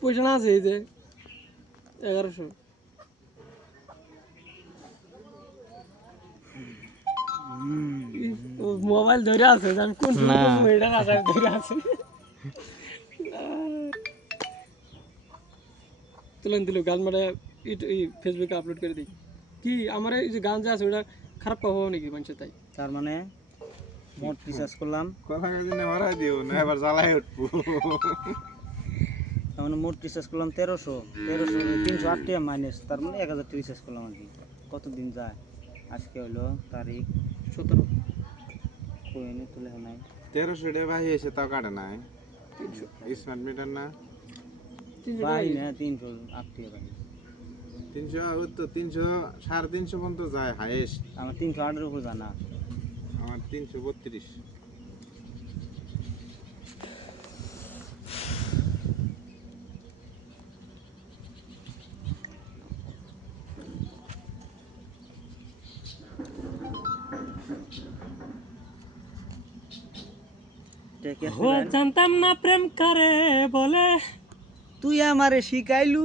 পয়সা না আছে এই যে 1100 মোবাইল ধরে আছে আমি কোন এটা না ধরে আছে তুলেন দিল গান মানে ফেসবুকে আপলোড করে দিই কি আমার এই যে গান যে আছে ওটা খারাপ পাবো নাকি মানুষের তাই তার মানে মোট রিচার্জ করলাম কথা দিনে মারাই দিও না এবার জ্বালাই উঠবো তার মানে মোট রিচার্জ করলাম 1300 308 টাকা মাইনাস তার মানে 1000 টাকা রিচার্জ করলাম আর কি কতদিন যায় আজকে হলো তারিখ 17 কোয়েনে তুলে নাই 1300 টাকা ভাই এসে তাও কাটে নাই 300 স্মার্ট মিটার না ভাই না 308 টাকা ভাই 300 ওই তো 300 350 পর্যন্ত যায় হাইয়েস্ট আমার 308 এর উপর জানা আমার 332 জানতাম না প্রেম করে বলে তুই আমারে শিখাইলু